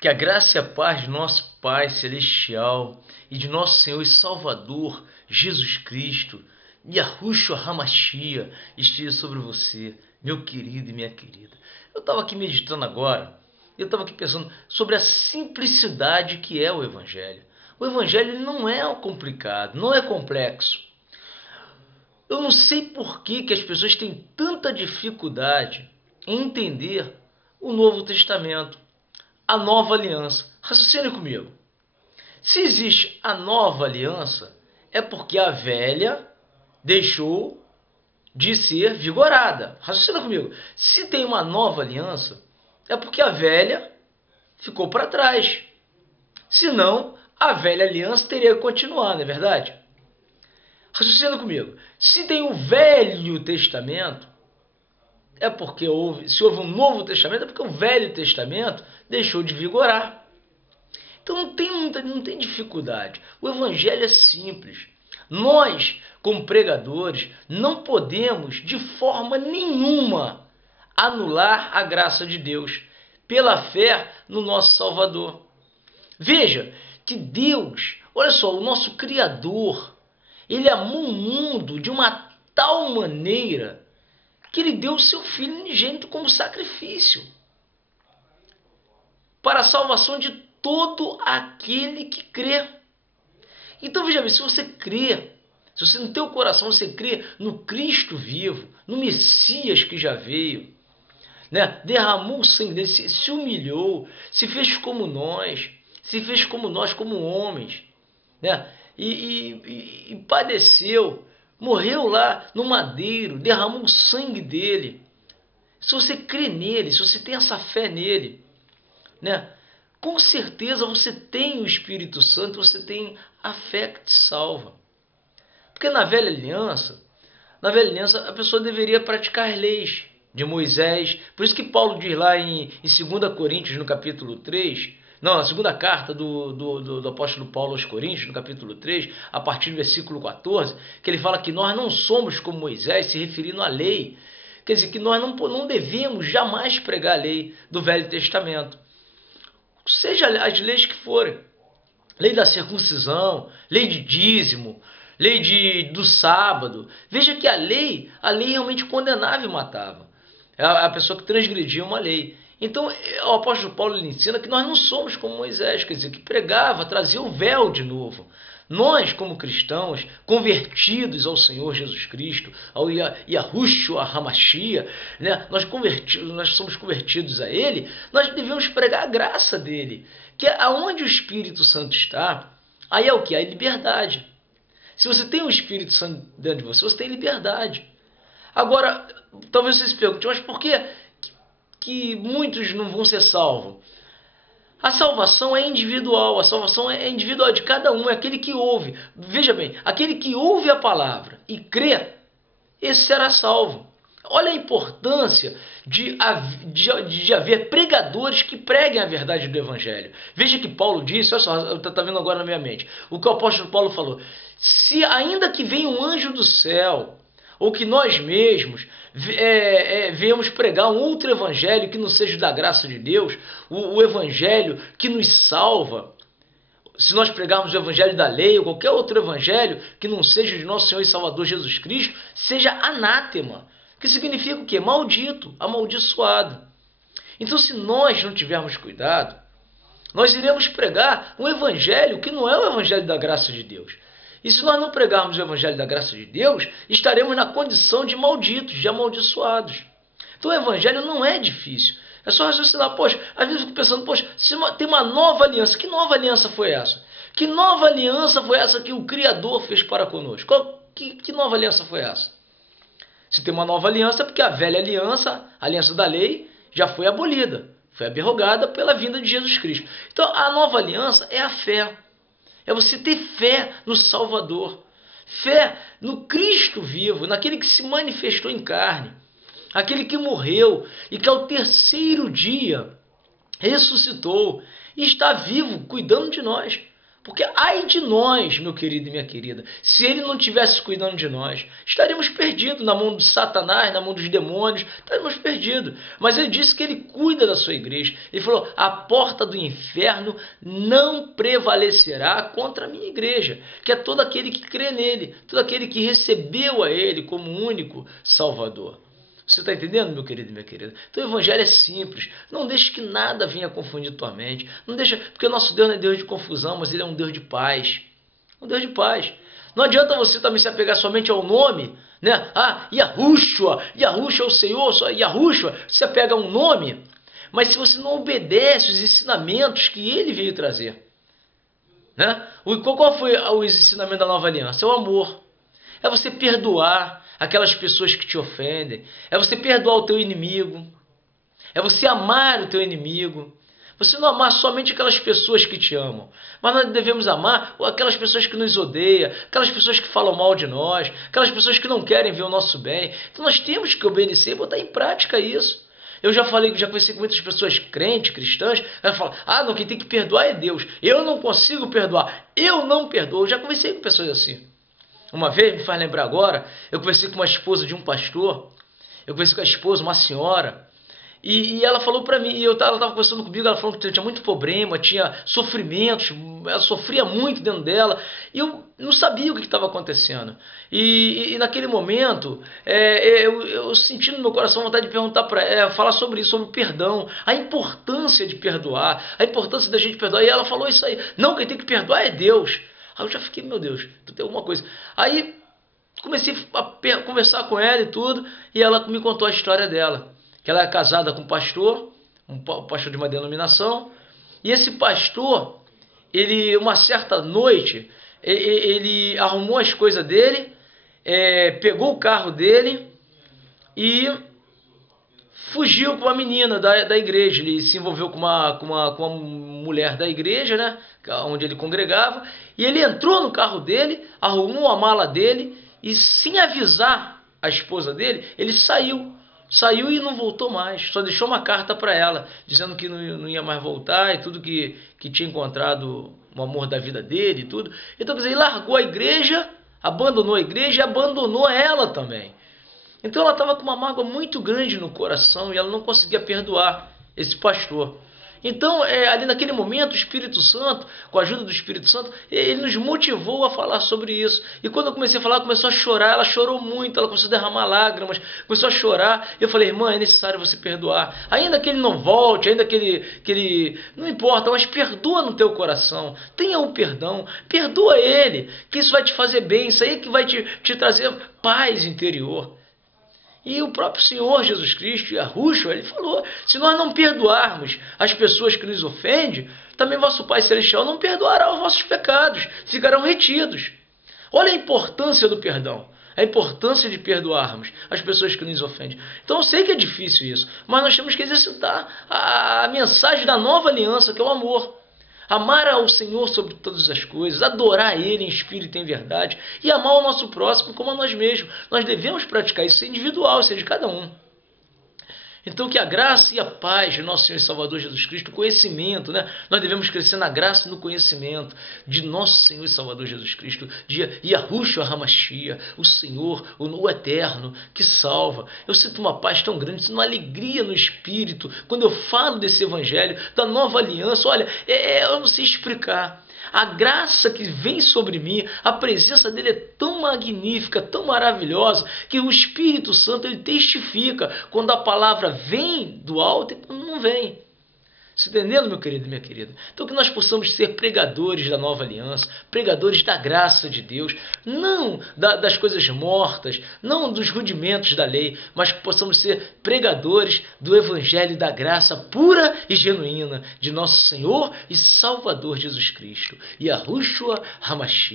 Que a graça e a paz de nosso Pai Celestial e de nosso Senhor e Salvador Jesus Cristo, Yahushua HaMashiach, esteja sobre você, meu querido e minha querida. Eu estava aqui meditando agora, eu estava aqui pensando sobre a simplicidade que é o Evangelho. O Evangelho não é complicado, não é complexo. Eu não sei por que as pessoas têm tanta dificuldade em entender o Novo Testamento, a nova aliança. Raciocine comigo. Se existe a nova aliança, é porque a velha deixou de ser vigorada. Raciocina comigo. Se tem uma nova aliança, é porque a velha ficou para trás. Senão, a velha aliança teria que continuar, não é verdade? Raciocina comigo. Se tem o Velho Testamento, é porque se houve um Novo Testamento, é porque o Velho Testamento deixou de vigorar. Então não tem dificuldade. O Evangelho é simples. Nós, como pregadores, não podemos de forma nenhuma anular a graça de Deus pela fé no nosso Salvador. Veja que Deus, olha só, o nosso Criador, Ele amou o mundo de uma tal maneira que Ele deu o seu Filho unigênito como sacrifício para a salvação de todo aquele que crê. Então veja bem, se você crê, se você no teu coração você crê no Cristo vivo, no Messias que já veio, né? Derramou o sangue dele, se humilhou, se fez como nós como homens, né? E padeceu, morreu lá no madeiro, derramou o sangue dele. Se você crê nele, se você tem essa fé nele, né? Com certeza você tem o Espírito Santo, você tem a fé que te salva. Porque na velha aliança a pessoa deveria praticar as leis de Moisés. Por isso que Paulo diz lá em 2 Coríntios, no capítulo 3, não, na segunda carta do apóstolo Paulo aos Coríntios, no capítulo 3, a partir do versículo 14, que ele fala que nós não somos como Moisés, se referindo à lei. Quer dizer, que nós não devemos jamais pregar a lei do Velho Testamento. Seja as leis que forem, lei da circuncisão, lei de dízimo, lei do sábado. Veja que a lei realmente condenava e matava a pessoa que transgredia uma lei. Então o apóstolo Paulo ele ensina que nós não somos como Moisés, quer dizer, que pregava, trazia o véu de novo. Nós, como cristãos, convertidos ao Senhor Jesus Cristo, ao Yahushua HaMashiach, né? Nós somos convertidos a Ele, nós devemos pregar a graça dEle, que é aonde o Espírito Santo está, aí é o que? A liberdade. Se você tem o Espírito Santo dentro de você, você tem liberdade. Agora, talvez você se pergunte, mas por que muitos não vão ser salvos? A salvação é individual, de cada um, é aquele que ouve. Veja bem, aquele que ouve a palavra e crê, esse será salvo. Olha a importância de haver pregadores que preguem a verdade do Evangelho. Veja que Paulo disse, olha só, está vendo agora na minha mente, o que o apóstolo Paulo falou: se ainda que venha um anjo do céu, ou que nós mesmos viemos pregar um outro evangelho que não seja da graça de Deus, o evangelho que nos salva, se nós pregarmos o evangelho da lei ou qualquer outro evangelho que não seja de nosso Senhor e Salvador Jesus Cristo, seja anátema, que significa o quê? Maldito, amaldiçoado. Então, se nós não tivermos cuidado, nós iremos pregar um evangelho que não é o evangelho da graça de Deus. E se nós não pregarmos o evangelho da graça de Deus, estaremos na condição de malditos, de amaldiçoados. Então o evangelho não é difícil. É só raciocinar. Poxa, às vezes eu fico pensando, poxa, se tem uma nova aliança. Que nova aliança foi essa? Que nova aliança foi essa que o Criador fez para conosco? Que nova aliança foi essa? Se tem uma nova aliança, é porque a velha aliança, a aliança da lei, já foi abolida. Foi abrogada pela vinda de Jesus Cristo. Então a nova aliança é a fé. É você ter fé no Salvador, fé no Cristo vivo, naquele que se manifestou em carne, aquele que morreu e que ao terceiro dia ressuscitou e está vivo, cuidando de nós. Porque ai de nós, meu querido e minha querida, se ele não estivesse cuidando de nós, estaríamos perdidos na mão de Satanás, na mão dos demônios, estaríamos perdidos. Mas ele disse que ele cuida da sua igreja. Ele falou, a porta do inferno não prevalecerá contra a minha igreja, que é todo aquele que crê nele, todo aquele que recebeu a ele como único Salvador. Você está entendendo, meu querido e minha querida? Então o evangelho é simples. Não deixe que nada venha confundir tua mente. Não deixa, porque o nosso Deus não é Deus de confusão, mas ele é um Deus de paz. Um Deus de paz. Não adianta você também se apegar somente ao nome, né? Ah, Yahushua, Yahushua é o Senhor, só Yahushua, você apega a um nome, mas se você não obedece os ensinamentos que ele veio trazer, né? Qual foi o ensinamento da nova aliança? É o amor. É você perdoar aquelas pessoas que te ofendem. É você perdoar o teu inimigo. É você amar o teu inimigo. Você não amar somente aquelas pessoas que te amam, mas nós devemos amar aquelas pessoas que nos odeiam, aquelas pessoas que falam mal de nós, aquelas pessoas que não querem ver o nosso bem. Então nós temos que obedecer e botar em prática isso. Eu já conheci com muitas pessoas crentes, cristãs, elas falam, não, quem tem que perdoar é Deus. Eu não consigo perdoar, eu não perdoo. Eu já conversei com pessoas assim. Uma vez, me faz lembrar agora, eu conversei com uma esposa de um pastor, eu conversei com a esposa, uma senhora, e ela falou para mim, ela estava conversando comigo, ela falou que tinha muito problema, tinha sofrimentos, ela sofria muito dentro dela, e eu não sabia o que estava acontecendo. E naquele momento, eu senti no meu coração vontade de perguntar para ela, falar sobre isso, sobre o perdão, a importância de perdoar, a importância da gente perdoar, e ela falou isso aí, não, quem tem que perdoar é Deus. Aí eu já fiquei, meu Deus, tem alguma coisa. Aí comecei a conversar com ela e tudo, e ela me contou a história dela. Que ela é casada com um pastor de uma denominação, e esse pastor, uma certa noite, ele arrumou as coisas dele, pegou o carro dele e fugiu com uma menina da igreja. Ele se envolveu com uma mulher da igreja, né, onde ele congregava, e ele entrou no carro dele, arrumou a mala dele, e sem avisar a esposa dele, ele saiu e não voltou mais, só deixou uma carta para ela, dizendo que não ia mais voltar, e tudo que tinha encontrado o amor da vida dele e tudo. Então, quer dizer, ele largou a igreja, abandonou a igreja e abandonou ela também. Então ela estava com uma mágoa muito grande no coração e ela não conseguia perdoar esse pastor. Então, ali naquele momento, o Espírito Santo, com a ajuda do Espírito Santo, ele nos motivou a falar sobre isso. E quando eu comecei a falar, ela começou a chorar, ela chorou muito, ela começou a derramar lágrimas, começou a chorar. Eu falei, irmã, é necessário você perdoar. Ainda que ele não volte, ainda que ele não importa, mas perdoa no teu coração. Tenha um perdão, perdoa ele, que isso vai te fazer bem, isso aí que vai te trazer paz interior. E o próprio Senhor Jesus Cristo, Yahushua, ele falou, se nós não perdoarmos as pessoas que nos ofendem, também vosso Pai Celestial não perdoará os vossos pecados, ficarão retidos. Olha a importância do perdão, a importância de perdoarmos as pessoas que nos ofendem. Então eu sei que é difícil isso, mas nós temos que exercitar a mensagem da nova aliança, que é o amor. Amar ao Senhor sobre todas as coisas, adorar Ele em espírito e em verdade, e amar o nosso próximo como a nós mesmos. Nós devemos praticar isso, individual, isso é de cada um. Então que a graça e a paz de nosso Senhor e Salvador Jesus Cristo, o conhecimento, né? Nós devemos crescer na graça e no conhecimento de nosso Senhor e Salvador Jesus Cristo, de Yahushua HaMashiach, o Senhor, o Eterno, que salva. Eu sinto uma paz tão grande, sinto uma alegria no espírito, quando eu falo desse evangelho, da nova aliança. Olha, eu não sei explicar. A graça que vem sobre mim, a presença dele é tão magnífica, tão maravilhosa, que o Espírito Santo ele testifica quando a palavra vem do alto e quando não vem. Você entendendo, meu querido e minha querida? Então que nós possamos ser pregadores da nova aliança, pregadores da graça de Deus, não das coisas mortas, não dos rudimentos da lei, mas que possamos ser pregadores do evangelho da graça pura e genuína de nosso Senhor e Salvador Jesus Cristo, Yahushua HaMashiach.